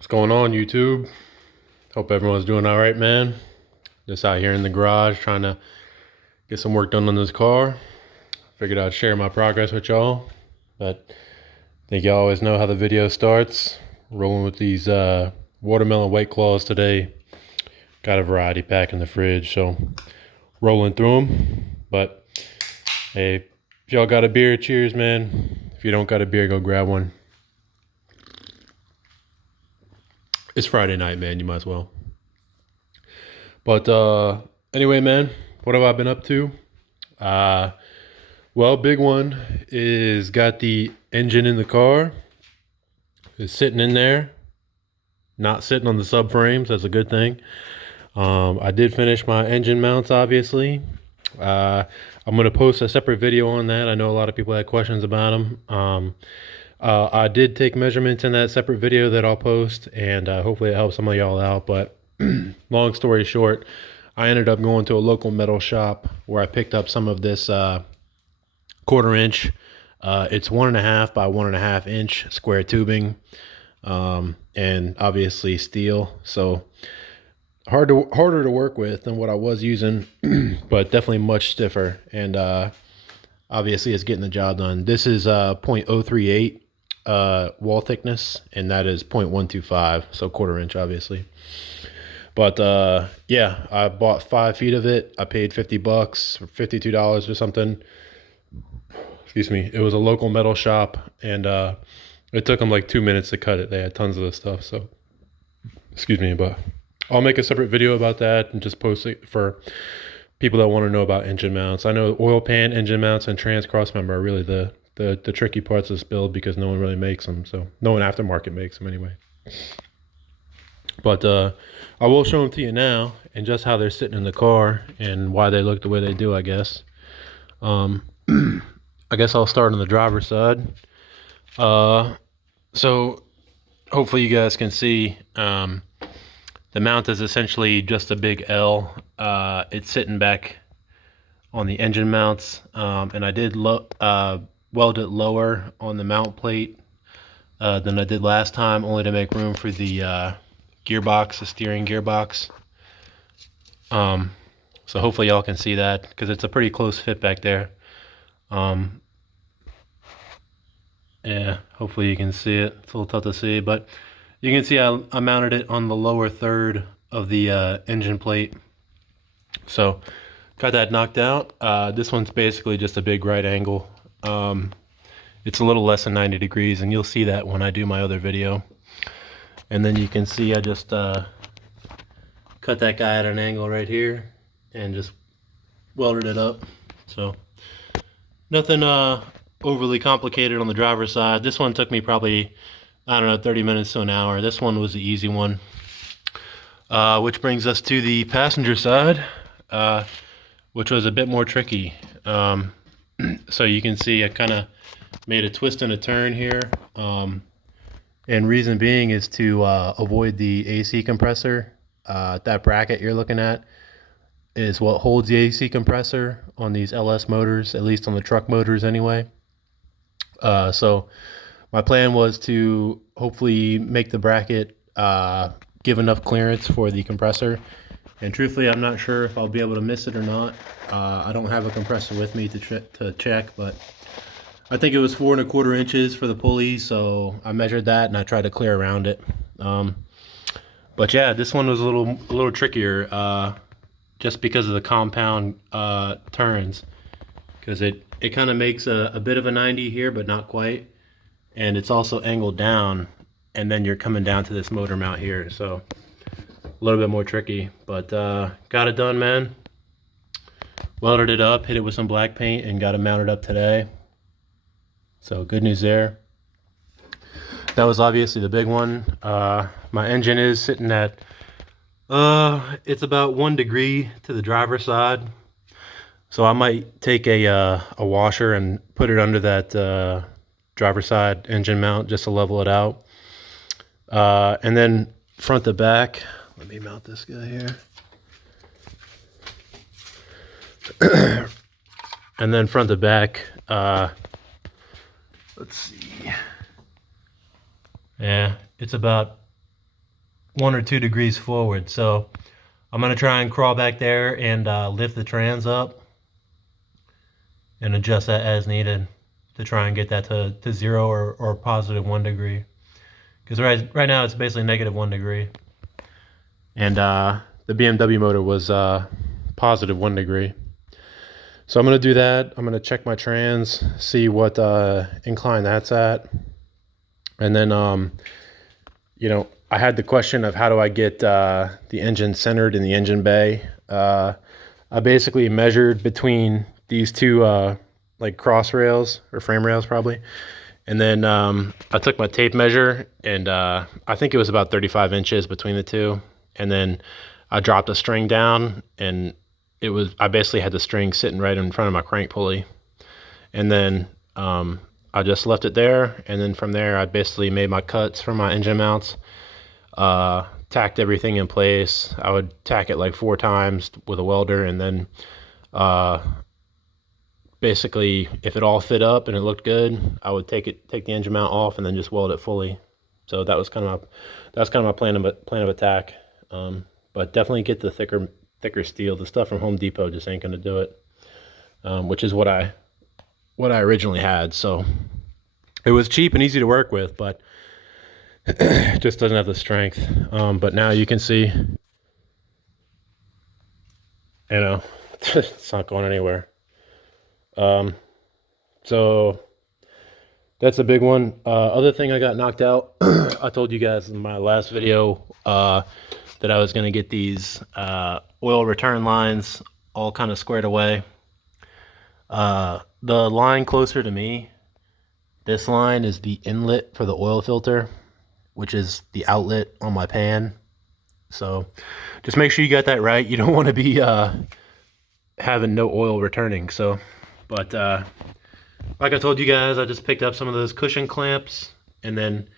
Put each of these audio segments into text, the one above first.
What's going on, YouTube? Hope everyone's doing all right, man. Just out here in the garage trying to get some work done on this car. Figured I'd share my progress with y'all. But I think y'all always know how the video starts. Rolling with these watermelon White Claws today. Got a variety pack in the fridge, so rolling through them. But hey, if y'all got a beer, cheers, man. If you don't got a beer, go grab one. It's Friday night, man. You might as well. But anyway, man, what have I been up to? Well, big one is got the engine in the car. It's sitting in there, not sitting on the subframes. That's a good thing. I did finish my engine mounts, obviously. I'm going to post a separate video on that. I know a lot of people had questions about them. I did take measurements in that separate video that I'll post, and hopefully it helps some of y'all out. But long story short, I ended up going to a local metal shop where I picked up some of this 1/4 inch. It's 1.5 by 1.5 inch square tubing, and obviously steel. So harder to work with than what I was using, but definitely much stiffer. And obviously it's getting the job done. This is 0.038 wall thickness, and that is 0.125, so 1/4 inch obviously. But yeah, I bought 5 feet of it. I paid $50 or $52 or something. Excuse me. It was a local metal shop, and it took them like 2 minutes to cut it. They had tons of this stuff, so excuse me. But I'll make a separate video about that and just post it for people that want to know about engine mounts. I know oil pan engine mounts and trans cross member are really the tricky parts of this build, because no one really makes them. So no one aftermarket makes them anyway. But I will show them to you now, and just how they're sitting in the car and why they look the way they do, I guess. I guess I'll start on the driver's side. So hopefully you guys can see, the mount is essentially just a big L. It's sitting back on the engine mounts, and I did weld it lower on the mount plate than I did last time, only to make room for the gearbox, the steering gearbox. So hopefully y'all can see that, because it's a pretty close fit back there. Yeah, hopefully you can see it. It's a little tough to see, but you can see I mounted it on the lower third of the engine plate. So got that knocked out. This one's basically just a big right angle. It's a little less than 90 degrees, and you'll see that when I do my other video. And then you can see I just cut that guy at an angle right here and just welded it up. So nothing overly complicated on the driver's side. This one took me probably, I don't know, 30 minutes to an hour. This one was the easy one. Which brings us to the passenger side, which was a bit more tricky. So you can see I kind of made a twist and a turn here. And reason being is to avoid the AC compressor. That bracket you're looking at is what holds the AC compressor on these LS motors, at least on the truck motors anyway. So my plan was to hopefully make the bracket give enough clearance for the compressor. And truthfully, I'm not sure if I'll be able to miss it or not. I don't have a compressor with me to check, but I think it was 4.25 inches for the pulley, so I measured that and I tried to clear around it. But yeah, this one was a little trickier, just because of the compound turns, because it kind of makes a bit of a 90 here, but not quite, and it's also angled down, and then you're coming down to this motor mount here, so a little bit more tricky. But got it done, man. Welded it up, hit it with some black paint, and got it mounted up today. So good news there. That was obviously the big one. My engine is sitting at it's about 1 degree to the driver's side, so I might take a washer and put it under that driver's side engine mount just to level it out. And then front to back, let me mount this guy here. And then front to back, let's see. Yeah, it's about 1 or 2 degrees forward. So I'm going to try and crawl back there and lift the trans up and adjust that as needed to try and get that to 0 or positive 1 degree. Because right now it's basically negative 1 degree. And the BMW motor was positive 1 degree. So I'm going to do that. I'm going to check my trans, see what incline that's at. And then, you know, I had the question of how do I get the engine centered in the engine bay. I basically measured between these two like cross rails or frame rails probably. And then I took my tape measure and I think it was about 35 inches between the two. And then I dropped a string down and I basically had the string sitting right in front of my crank pulley. And then I just left it there. And then from there, I basically made my cuts for my engine mounts, tacked everything in place. I would tack it like 4 times with a welder. And then basically, if it all fit up and it looked good, I would take the engine mount off and then just weld it fully. So that was kind of my plan of attack. But definitely get the thicker steel. The stuff from Home Depot just ain't gonna do it, which is what I originally had. So it was cheap and easy to work with, but it just doesn't have the strength. But now you can see, you know, it's not going anywhere. So that's a big one. Other thing I got knocked out, I told you guys in my last video that I was going to get these oil return lines all kind of squared away. The line closer to me, this line is the inlet for the oil filter, which is the outlet on my pan. So just make sure you got that right. You don't want to be having no oil returning. So, but like I told you guys, I just picked up some of those cushion clamps and then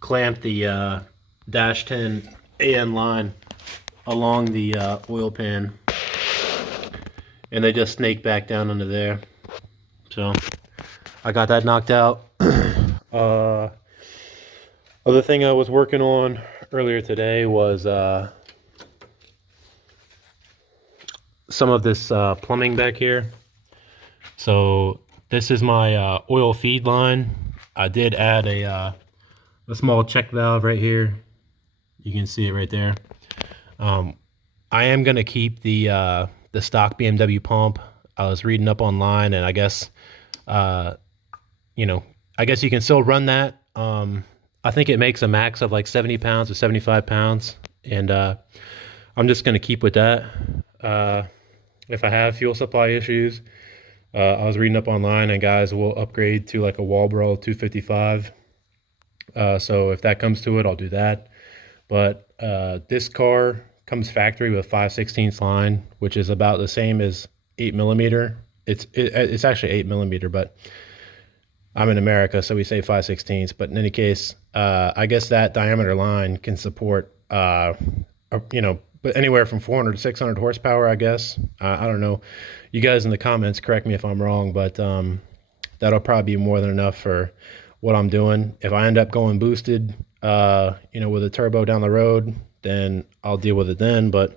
clamped the dash 10 AN line along the oil pan, and they just snake back down under there. So I got that knocked out. Other thing I was working on earlier today was some of this plumbing back here. So this is my oil feed line. I did add a small check valve right here. You can see it right there. I am gonna keep the stock BMW pump. I was reading up online, and I guess, you know, I guess you can still run that. I think it makes a max of like 70 pounds or 75 pounds, and I'm just gonna keep with that. If I have fuel supply issues, I was reading up online, and guys will upgrade to like a Walbro 255. So if that comes to it, I'll do that. But this car comes factory with 5/16 line, which is about the same as 8mm. It's actually 8mm, but I'm in America, so we say 5/16. But in any case, I guess that diameter line can support, you know, but anywhere from 400 to 600 horsepower, I guess. I don't know. You guys in the comments, correct me if I'm wrong, but that'll probably be more than enough for what I'm doing. If I end up going boosted, you know, with a turbo down the road, then I'll deal with it then. But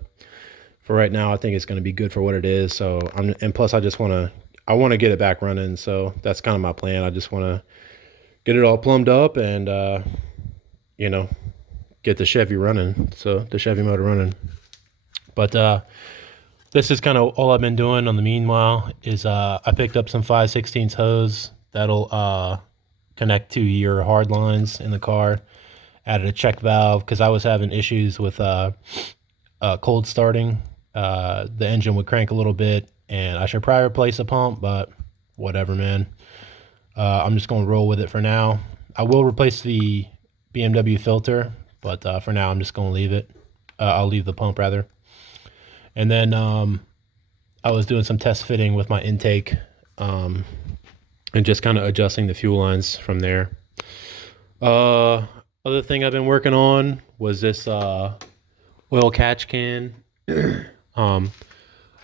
for right now, I think it's going to be good for what it is. So and plus I want to get it back running. So that's kind of my plan. I just want to get it all plumbed up and, you know, get the Chevy running. So the Chevy motor running. But, this is kind of all I've been doing on the meanwhile is, I picked up some 5/16 hose that'll, connect to your hard lines in the car. Added a check valve because I was having issues with cold starting. The engine would crank a little bit, and I should probably replace the pump, but whatever, man. I'm just going to roll with it for now. I will replace the BMW filter, but for now I'm just going to leave it. I'll leave the pump rather. And then I was doing some test fitting with my intake, and just kind of adjusting the fuel lines from there. Other thing I've been working on was this oil catch can. I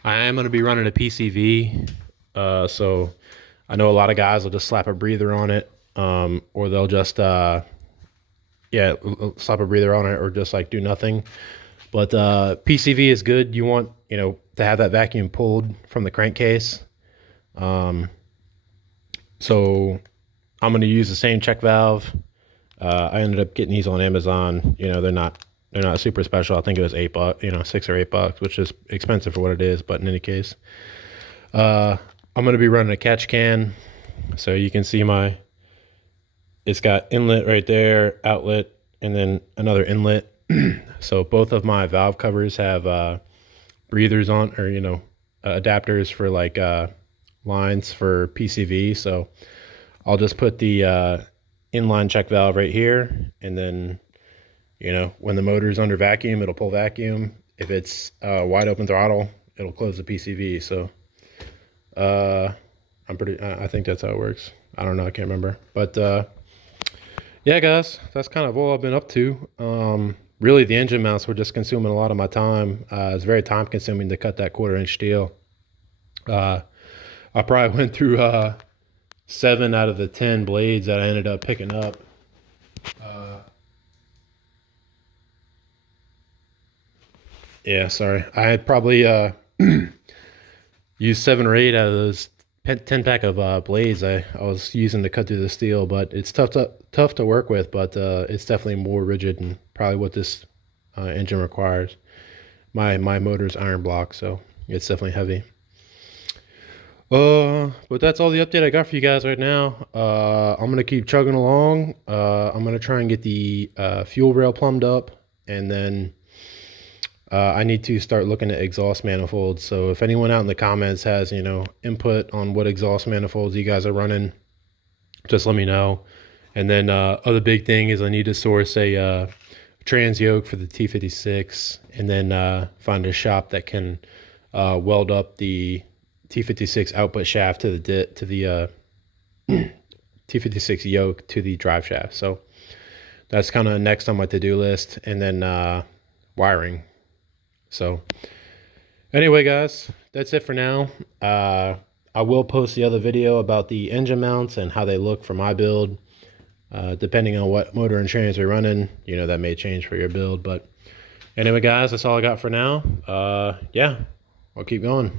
am going to be running a PCV, so I know a lot of guys will just slap a breather on it, or they'll just yeah, slap a breather on it or just like do nothing. But PCV is good. You want, you know, to have that vacuum pulled from the crankcase. So I'm going to use the same check valve. I ended up getting these on Amazon. You know, they're not super special. I think it was $8, you know, $6 or $8, which is expensive for what it is. But in any case, I'm going to be running a catch can. So you can see it's got inlet right there, outlet, and then another inlet. So both of my valve covers have breathers on, or, you know, adapters for like lines for PCV. So I'll just put the inline check valve right here, and then, you know, when the motor's under vacuum, it'll pull vacuum. If it's wide open throttle, it'll close the PCV. So I think that's how it works. I don't know, I can't remember. But yeah, guys, that's kind of all I've been up to. Really, the engine mounts were just consuming a lot of my time. It's very time consuming to cut that 1/4 inch steel. I probably went through 7 out of the 10 blades that I ended up picking up. Yeah, sorry. I had probably used 7 or 8 out of those 10 pack of blades I was using to cut through the steel, but it's tough to work with, but it's definitely more rigid and probably what this engine requires. My motor's iron block, so it's definitely heavy. But that's all the update I got for you guys right now. I'm gonna keep chugging along. I'm gonna try and get the fuel rail plumbed up, and then I need to start looking at exhaust manifolds. So if anyone out in the comments has, you know, input on what exhaust manifolds you guys are running, just let me know. And then other big thing is I need to source a trans yoke for the T56, and then find a shop that can weld up the T56 output shaft to the T56 yoke to the drive shaft. So that's kind of next on my to-do list, and then wiring. So anyway, guys, that's it for now. I will post the other video about the engine mounts and how they look for my build. Depending on what motor and trans you're running, you know, that may change for your build. But anyway, guys, that's all I got for now. Yeah, I'll keep going.